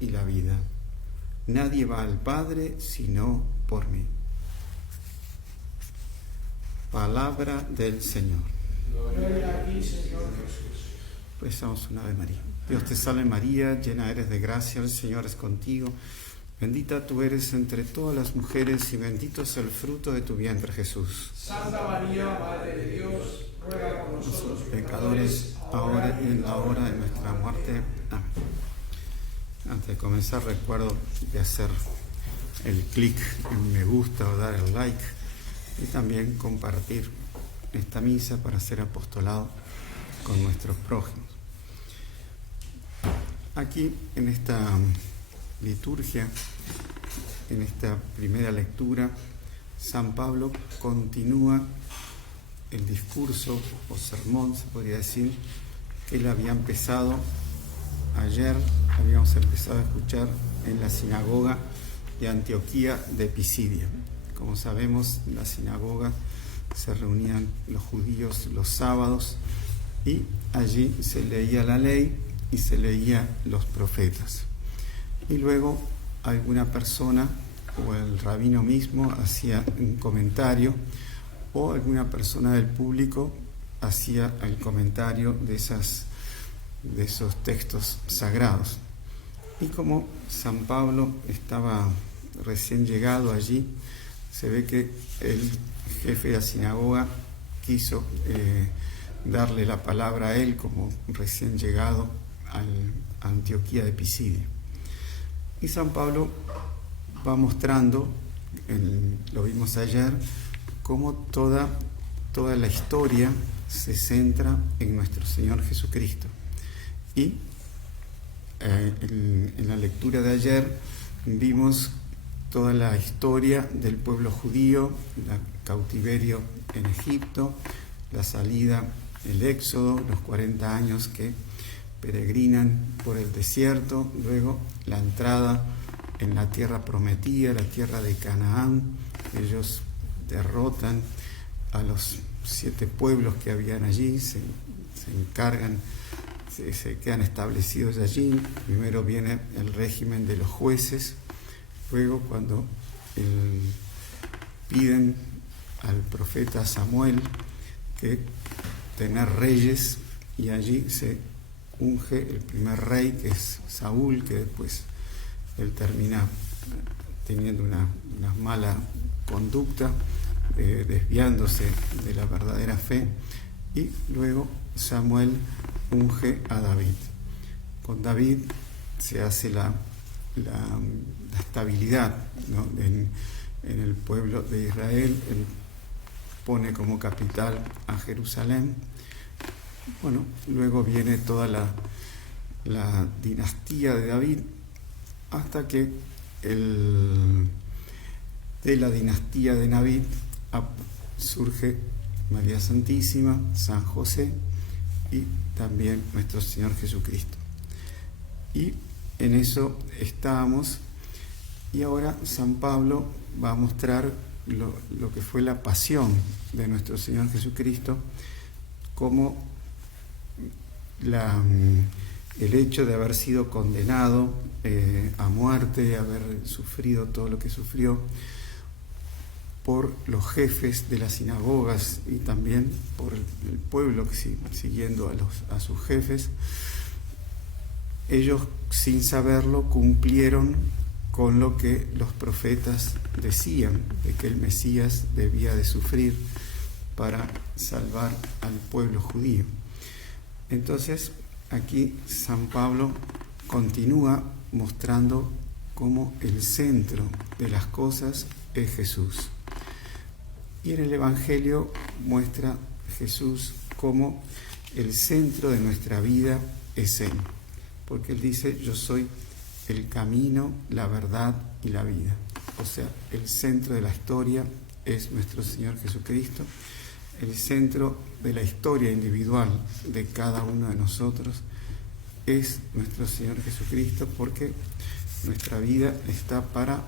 y la vida. Nadie va al Padre sino por mí. Palabra del Señor. Gloria a ti, Señor Jesús. Rezamos una Ave María. Dios te salve María, llena eres de gracia, el Señor es contigo. Bendita tú eres entre todas las mujeres y bendito es el fruto de tu vientre, Jesús. Santa María, Madre de Dios, ruega por nosotros Pecadores, ahora y en la hora de nuestra muerte. Amén. Antes de comenzar, recuerdo de hacer el clic en me gusta o dar el like y también compartir esta misa para hacer apostolado con nuestros prójimos. Aquí en esta liturgia, en esta primera lectura, San Pablo continúa el discurso o sermón, se podría decir, que él había empezado ayer, habíamos empezado a escuchar en la sinagoga de Antioquía de Pisidia. Como sabemos, en la sinagoga se reunían los judíos los sábados y allí se leía la ley y se leía los profetas. Y luego alguna persona o el rabino mismo hacía un comentario o alguna persona del público hacía el comentario de esos textos sagrados. Y como San Pablo estaba recién llegado allí, se ve que el jefe de la sinagoga quiso darle la palabra a él como recién llegado a Antioquía de Pisidia. Y San Pablo va mostrando, lo vimos ayer, cómo toda la historia se centra en nuestro Señor Jesucristo. Y en la lectura de ayer vimos toda la historia del pueblo judío, el cautiverio en Egipto, la salida, el éxodo, los 40 años que peregrinan por el desierto, luego la entrada en la tierra prometida, la tierra de Canaán. Ellos derrotan a los 7 pueblos que habían allí, se encargan, se quedan establecidos allí. Primero viene el régimen de los jueces, luego cuando piden al profeta Samuel que tener reyes, y allí se unge el primer rey, que es Saúl, que después él termina teniendo una mala conducta, desviándose de la verdadera fe, y luego Samuel unge a David. Con David se hace la estabilidad, ¿no? en el pueblo de Israel. Él pone como capital a Jerusalén. Bueno, luego viene toda la dinastía de David, hasta que de la dinastía de David surge María Santísima, San José y también nuestro Señor Jesucristo. Y en eso estábamos, y ahora San Pablo va a mostrar lo que fue la pasión de nuestro Señor Jesucristo, como el hecho de haber sido condenado a muerte, haber sufrido todo lo que sufrió por los jefes de las sinagogas y también por el pueblo que siguiendo a sus jefes. Ellos, sin saberlo, cumplieron con lo que los profetas decían, de que el Mesías debía de sufrir para salvar al pueblo judío. Entonces, aquí San Pablo continúa mostrando cómo el centro de las cosas es Jesús. Y en el Evangelio muestra Jesús como el centro de nuestra vida es Él. Porque Él dice, yo soy el camino, la verdad y la vida. O sea, el centro de la historia es nuestro Señor Jesucristo. El centro de la historia individual de cada uno de nosotros es nuestro Señor Jesucristo, porque nuestra vida está para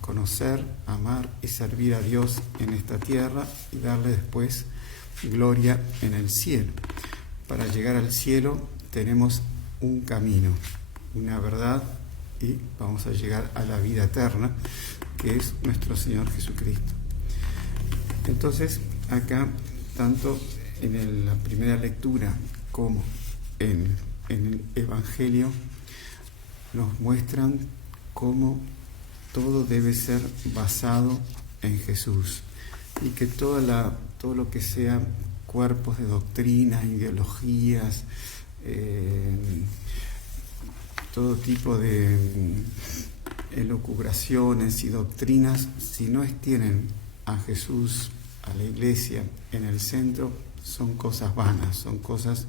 conocer, amar y servir a Dios en esta tierra y darle después gloria en el cielo. Para llegar al cielo tenemos un camino, una verdad y vamos a llegar a la vida eterna, que es nuestro Señor Jesucristo. Entonces, acá, tanto en la primera lectura como en el Evangelio, nos muestran cómo todo debe ser basado en Jesús, y que todo lo que sea cuerpos de doctrinas, ideologías, todo tipo de elucubraciones y doctrinas, si no tienen a Jesús, a la Iglesia en el centro, son cosas vanas, son cosas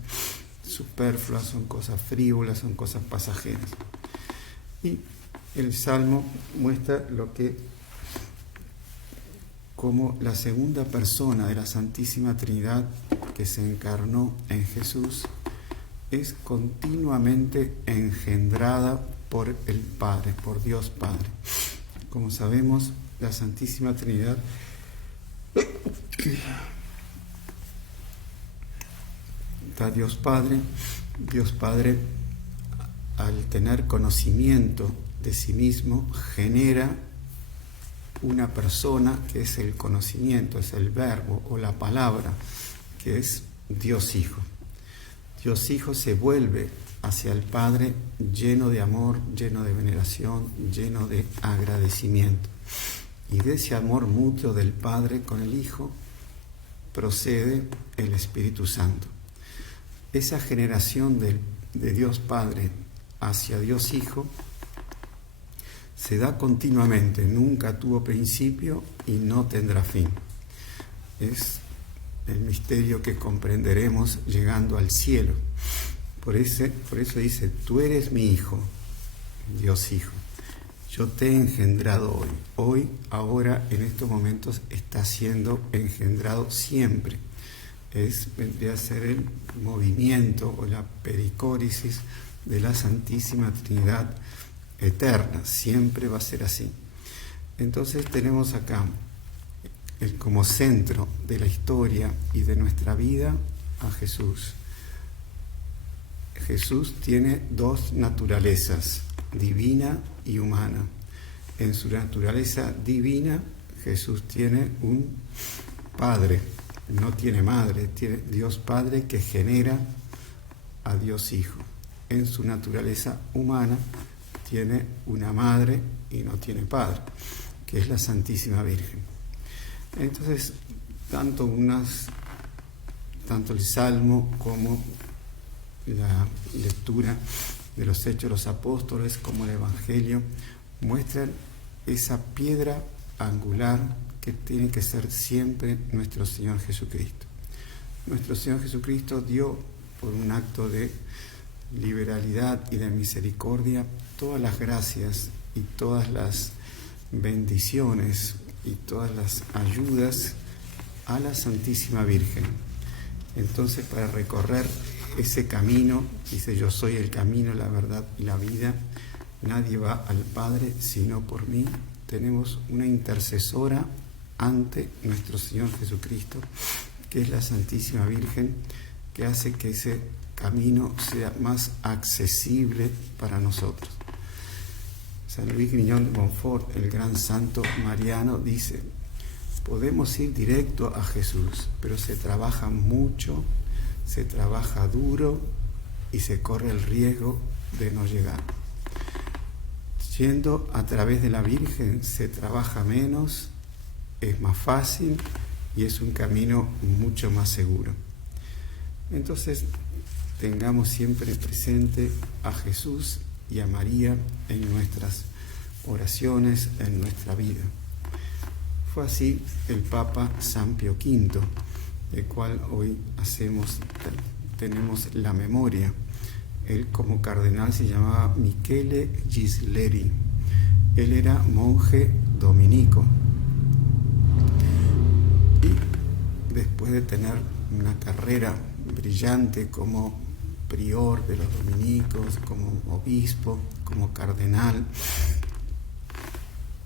superfluas, son cosas frívolas, son cosas pasajeras. Y el Salmo muestra como la segunda persona de la Santísima Trinidad que se encarnó en Jesús es continuamente engendrada por el Padre, por Dios Padre. Como sabemos, la Santísima Trinidad está Dios Padre. Dios Padre, al tener conocimiento de sí mismo, genera una persona que es el conocimiento, es el verbo o la palabra, que es Dios Hijo. Dios Hijo se vuelve hacia el Padre lleno de amor, lleno de veneración, lleno de agradecimiento. Y de ese amor mutuo del Padre con el Hijo procede el Espíritu Santo. Esa generación de Dios Padre hacia Dios Hijo se da continuamente, nunca tuvo principio y no tendrá fin. Es el misterio que comprenderemos llegando al cielo. Por eso dice, tú eres mi Hijo, Dios Hijo. Yo te he engendrado hoy. Hoy, ahora, en estos momentos, está siendo engendrado siempre. Vendría a ser el movimiento o la pericóresis de la Santísima Trinidad eterna. Siempre va a ser así. Entonces tenemos acá como centro de la historia y de nuestra vida a Jesús. Jesús tiene dos naturalezas, divina y humana. En su naturaleza divina, Jesús tiene un Padre, no tiene madre, tiene Dios Padre que genera a Dios Hijo. En su naturaleza humana tiene una madre y no tiene padre, que es la Santísima Virgen. Entonces, tanto el Salmo como la lectura de los Hechos de los Apóstoles, como el Evangelio, muestran esa piedra angular que tiene que ser siempre nuestro Señor Jesucristo. Nuestro Señor Jesucristo dio, por un acto de liberalidad y de misericordia, todas las gracias y todas las bendiciones y todas las ayudas a la Santísima Virgen. Entonces, para recorrer ese camino, dice, yo soy el camino, la verdad y la vida, nadie va al Padre sino por mí. Tenemos una intercesora ante nuestro Señor Jesucristo, que es la Santísima Virgen, que hace que ese camino sea más accesible para nosotros. San Luis Griñón de Montfort, el gran santo mariano, dice, podemos ir directo a Jesús, pero se trabaja mucho, se trabaja duro y se corre el riesgo de no llegar. Yendo a través de la Virgen se trabaja menos, es más fácil y es un camino mucho más seguro. Entonces, tengamos siempre presente a Jesús y a María en nuestras oraciones, en nuestra vida. Fue así el Papa San Pío V, del cual hoy tenemos la memoria. Él como cardenal se llamaba Michele Ghisleri. Él era monje dominico. Y después de tener una carrera brillante como prior de los dominicos, como obispo, como cardenal,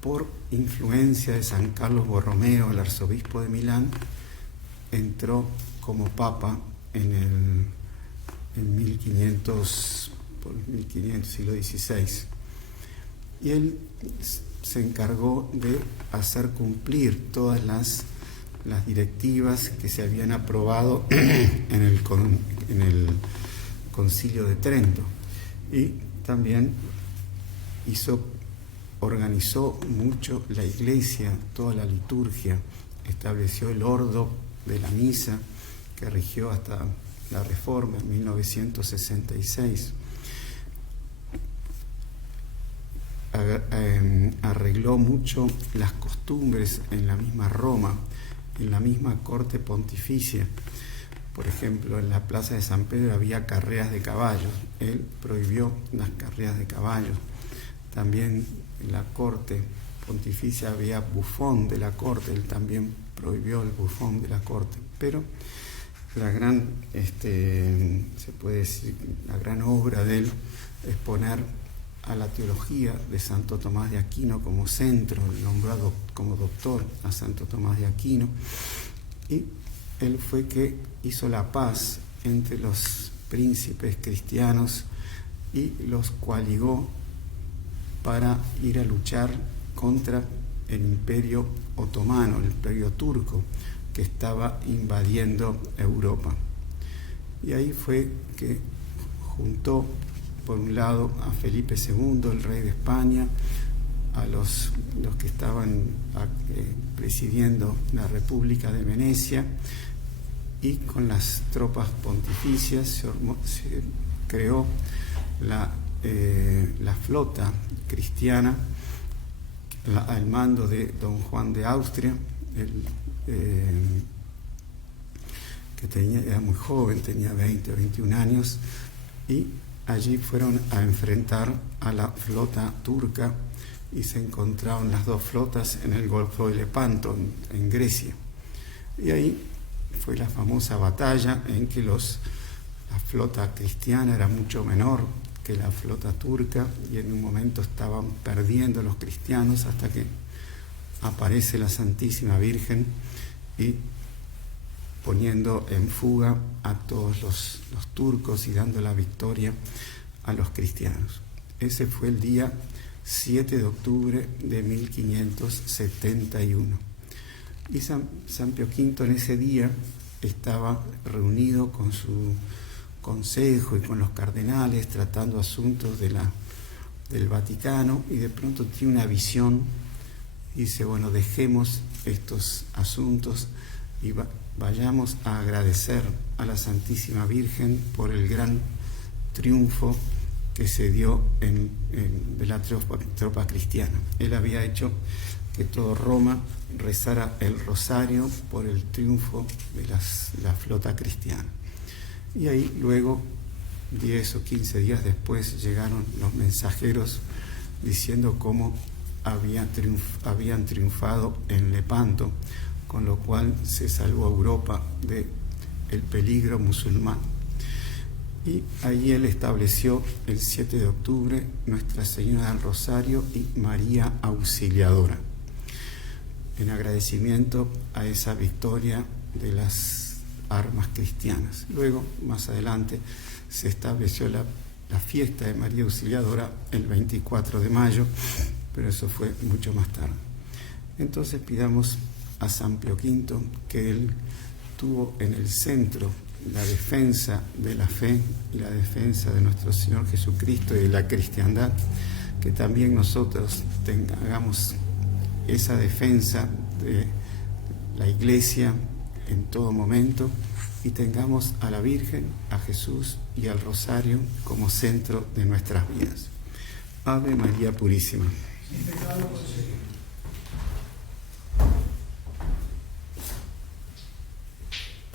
por influencia de San Carlos Borromeo, el arzobispo de Milán, entró como papa en 1500, siglo XVI. y él se encargó de hacer cumplir todas las directivas que se habían aprobado en el Concilio de Trento, y también organizó mucho la iglesia, toda la liturgia, estableció el ordo de la misa que rigió hasta la Reforma en 1966. Arregló mucho las costumbres en la misma Roma, en la misma corte pontificia. Por ejemplo, en la plaza de San Pedro había carreras de caballos. Él prohibió las carreras de caballos. También en la corte pontificia había bufón de la corte. Él también prohibió el bufón de la corte. Pero la gran, se puede decir, la gran obra de él es poner a la teología de Santo Tomás de Aquino como centro, nombrado como doctor a Santo Tomás de Aquino, y él fue que hizo la paz entre los príncipes cristianos y los coaligó para ir a luchar contra el imperio otomano, el imperio turco, que estaba invadiendo Europa. Y ahí fue que juntó, por un lado, a Felipe II, el rey de España, a los que estaban presidiendo la República de Venecia, y con las tropas pontificias se creó la flota cristiana al mando de don Juan de Austria, que era muy joven, tenía 20 o 21 años, y allí fueron a enfrentar a la flota turca y se encontraron las dos flotas en el Golfo de Lepanto, en Grecia. Y ahí fue la famosa batalla en que la flota cristiana era mucho menor que la flota turca, y en un momento estaban perdiendo los cristianos hasta que aparece la Santísima Virgen y poniendo en fuga a todos los turcos y dando la victoria a los cristianos. Ese fue el día 7 de octubre de 1571. Y San Pío V en ese día estaba reunido con su consejo y con los cardenales tratando asuntos del Vaticano, y de pronto tiene una visión y dice: bueno, dejemos estos asuntos y vayamos a agradecer a la Santísima Virgen por el gran triunfo que se dio de la tropa cristiana. Él había hecho que todo Roma rezara el rosario por el triunfo de la flota cristiana. Y ahí luego, 10 o 15 días después, llegaron los mensajeros diciendo cómo habían triunfado en Lepanto, con lo cual se salvó a Europa del peligro musulmán. Y allí él estableció el 7 de octubre Nuestra Señora del Rosario y María Auxiliadora, en agradecimiento a esa victoria de las armas cristianas. Luego, más adelante, se estableció la fiesta de María Auxiliadora el 24 de mayo, pero eso fue mucho más tarde. Entonces pidamos a San Pío V que él tuvo en el centro la defensa de la fe y la defensa de nuestro Señor Jesucristo y de la cristiandad, que también nosotros hagamos esa defensa de la Iglesia en todo momento, y tengamos a la Virgen, a Jesús y al Rosario como centro de nuestras vidas. Ave María Purísima. Sin pecado